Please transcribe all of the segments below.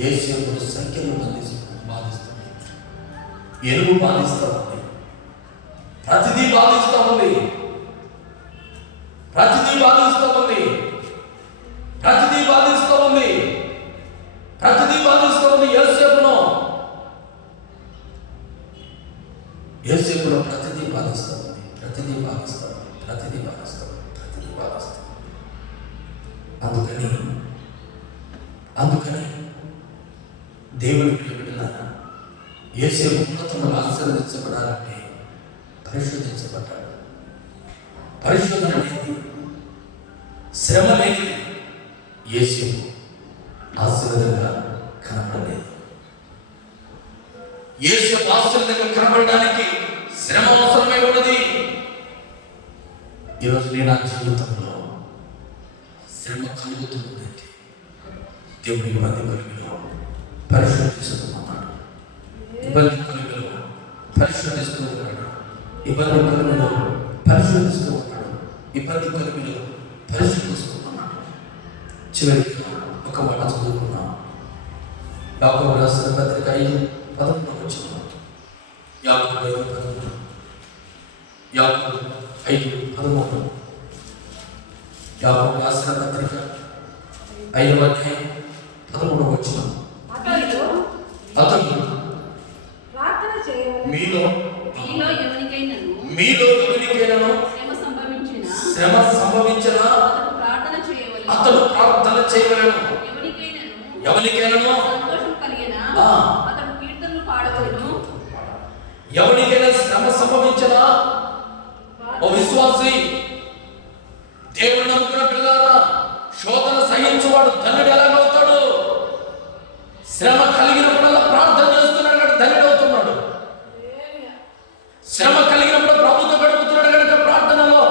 యేసేపును సంఖ్యను బాధిస్తుంది, ఎలుగు బాధిస్తూ ఉంది, ప్రతిదీ బాధిస్తూ ఉంది, ప్రతిదీ బాధిస్తూ ఉంది, ప్రతిదీ బాధిస్తూ ఉంది, ప్రతిదీ బాధిస్తూ ఉంది. యేసేపును ప్రతిదీ బాధిస్తూ ఉంది, ప్రతిదీ బాధిస్తూ ఉంది, ప్రతిదీ బాధిస్తూ ఉంది, ప్రతిదీ బాధిస్తూ ఉంది. అందుకని దేవుడికి బిడ్డలారా, యేసేపు ఉన్నతముగా ఆశీర్వదించబడాలంటే పరిశోధించబడ్డాడు. పరిశోధన అనేది, శ్రమ లేని యేసేపు ఆశీర్వాదంగా కనపడలేదు. యేసేపు ఆశీర్వాదంగా కనపడడానికి శ్రమ అవసరమై ఉన్నది. ఈరోజు నేను నా జీవితంలో శ్రమ కలుగుతుందంటే దేవుడి ఇబ్బంది కలిగిలో పరిశోధిస్తున్నాడు, ఇబ్బంది కలిగిలో పరిశోధిస్తూ ఉన్నాడు, ఇబ్బంది కలిగిలో పరిశోధిస్తూ ఉన్నాడు, ఇబ్బంది కలిగిలో పరిశోధిస్తూ ఉన్నాడు. చివరికి ఒక మాట చదువుకున్నాం. యాకోబు రాసిన పత్రిక 5:13 వచ్చిన యాకోబు 5:13, యాకోబు 5:13, యాకోబు రాసిన పత్రిక 5:13 వచ్చిన అతడు మీలో ఎవరికైనా శ్రమ సంభవించిన అతడు ప్రార్థన చేయవలెను, ఎవరికైనా ఎవరికైనా శ్రమ సంభవించనా? ఓ విశ్వాసి, దేవుడు నమ్ముకున్న పిల్లలారా, శోధన సహించువాడు ధన్యుడు ఎలాగవుతాడు? శ్రమ కలిగినప్పుడల్లా ప్రార్థన చేస్తున్నాడు కనుక ధన్యుడవుతున్నాడు. శ్రమ కలిగినప్పుడు ప్రభుత్వం గడుపుతున్నాడు కనుక ప్రార్థనలో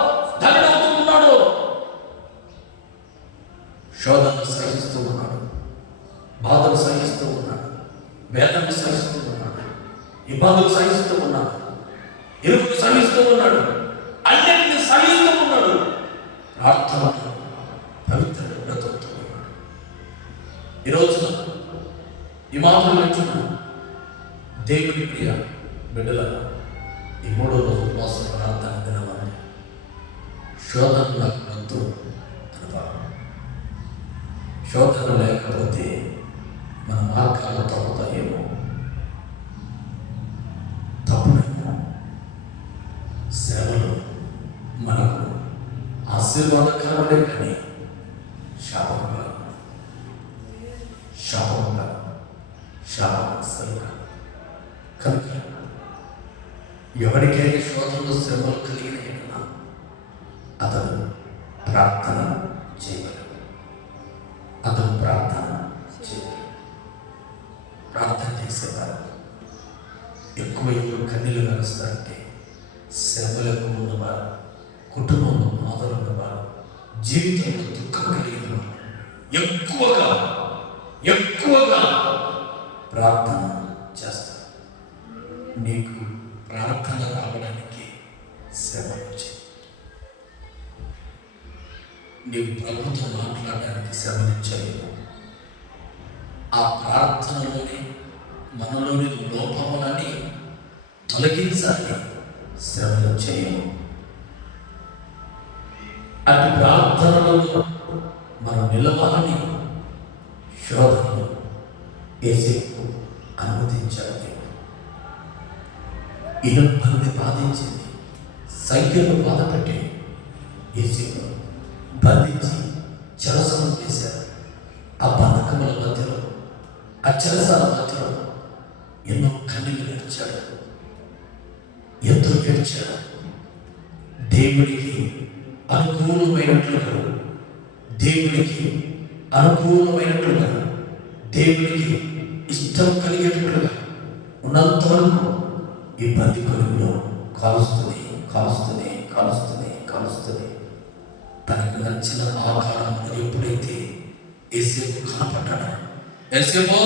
ధన్యుడవుతున్నాడు. శోధనను సహిస్తూ ఉన్నాడు, బాధలు సహిస్తూ ఉన్నాడు, వేదనలు సహిస్తూ ఉన్నాడు, ఇబ్బందులు సహిస్తూ ఉన్నాడు, ఇరుకులు సహిస్తూ ఉన్నాడు, అన్నిటిని సహిస్తూ ఉన్నాడు. ప్రార్థన పవిత్రంగా బ్రతుకుతూ ఉన్నాడు. ఈరోజు ఈ మాటలు వింటున్నాను దేవుని ప్రియ బిడ్డలారా, ఈ 3వ రోజు ఉపవాసం ప్రార్థన దినమని శోధన నాకు వద్దు అనుభవం. శోధన లేకపోతే మన మార్గాలు తప్పుతాయేమో, తప్పునేమో. శ్రమలు మనకు ఆశీర్వాదకరమే కానీ శాపంగా అస్సలుగా. కనుక ఎవరికైనా శోధనలో శ్రమలు కలిగిన అతను ప్రార్థన చేయగలడు, అతను ప్రార్థన చేయగలడు. ప్రార్థన చేసేవారు ఎక్కువ కన్నీళ్ళు కలుస్తారంటే శ్రమలకు ఉన్నవారు, కుటుంబంలో బాధలు ఉన్నవారు, జీవితంలో దుఃఖం కలిగిన వారు ఎక్కువగా ప్రార్థన చేస్తారు. నీకు ప్రార్థన రావడానికి శ్రమ వచ్చింది, నీవు ప్రభుత్వం మాట్లాడడానికి శ్రమనిచ్చాయేమో. ఆ ప్రార్థనలోని మనలోని లోపములని తొలగించాలి శ్రమలు చేయము. అటు ప్రార్థనలో మనం నిలవాలని శోధనలు యేసేపు అనుమతించాడు. ఇనుపని బాధించింది, సంఖ్యను బాధపెట్టి యేసేపు బంధించి చెరసనం చేశారు. ఆ బంధకముల మధ్యలో, ఆ చెరసాల మధ్యలో ఎన్నో కన్నీళ్ళు ఏడ్చాడు, ఎంతో ఏడ్చాడు. దేవుడికి అనుకూలమైనట్లుగా, దేవుడికి అనుకూలమైనట్లుగా, దేవుడికి ఇష్టం కలిగేటట్లుగా ఉన్నంత వరకు ఇబ్బంది కొలుగులో కాలుస్తుంది. తనకు నచ్చిన ఆహారం ఎప్పుడైతే యేసేపు కనపడ్డాడు, యేసేపు